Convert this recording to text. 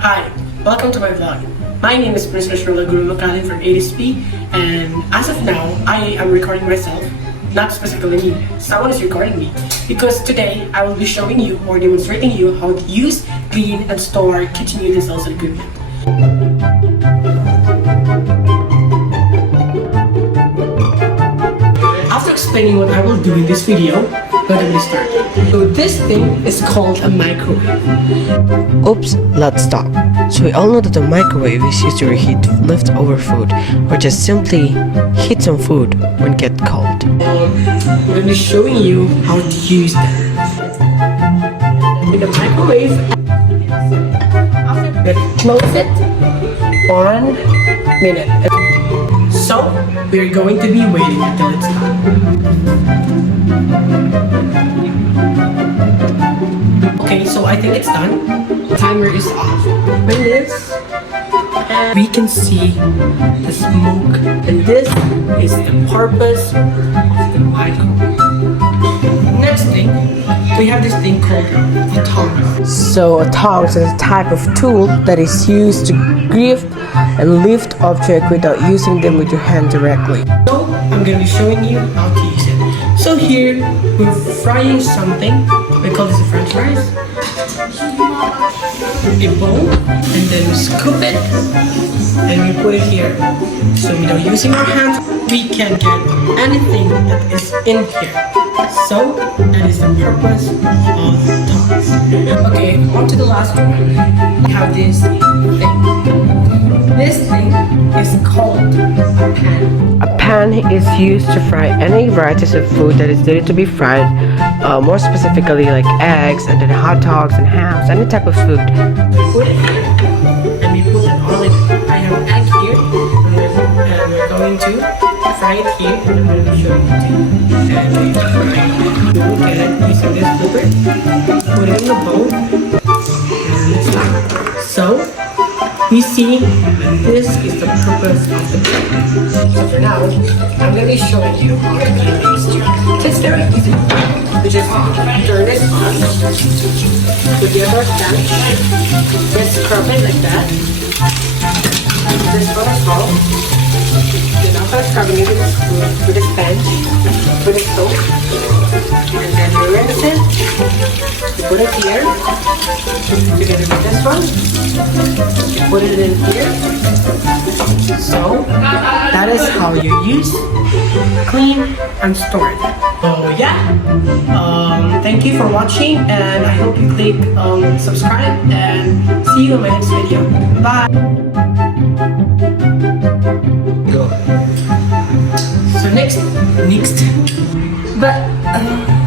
Hi, welcome to my vlog. My name is Princess Rola Guru Makalin from ADSP, and as of now, I am recording myself, not specifically me. Someone is recording me because today I will be showing you or demonstrating you how to use, clean, and store kitchen utensils and equipment. After explaining what I will do in this video, let me start. So this thing is called a microwave. Oops, let's stop. So we all know that the microwave is used to reheat leftover food or just simply heat some food when it gets cold. I'm going to be showing you how to use them. In the microwave, close it 1 minute. So we're going to be waiting until it's done. Okay, so I think it's done. The timer is off. When this, and we can see the smoke, and this is the purpose of the microwave. Next thing, we have this thing called a tongs. So a tongs is a type of tool that is used to grip and lift objects without using them with your hand directly. So I'm going to be showing you how to use it. So here, we're frying something. We call this a french fries. A bowl, and then we scoop it, and we put it here. So without using our hands, we can get anything that is in here. So that is the purpose of tongs. Okay, on to the last one. We have this thing. This thing is called a pan. A pan is used to fry any varieties of food that is needed to be fried, more specifically like eggs and then hot dogs and hams, any type of food. We put it here, and we put it all in. I have an egg here, and we're going to fry it here, and I'm going to show you too. And we fry it. We will get it using this flipper, put it in the bowl, and it's done. So, we see this is the purpose of the pan. So for now, I'm going to be showing you how to clean these two. It's very easy. We just turn it on with the other pan. Just scrub it like that. And this one as well. Then after scrubbing it with a sponge, with a soap, and then we rinse it. You put it here, together with this one. You put it in here. So that is how you use, clean, and store it. So yeah, thank you for watching, and I hope you click subscribe, and see you in my next video. Bye. So next, but.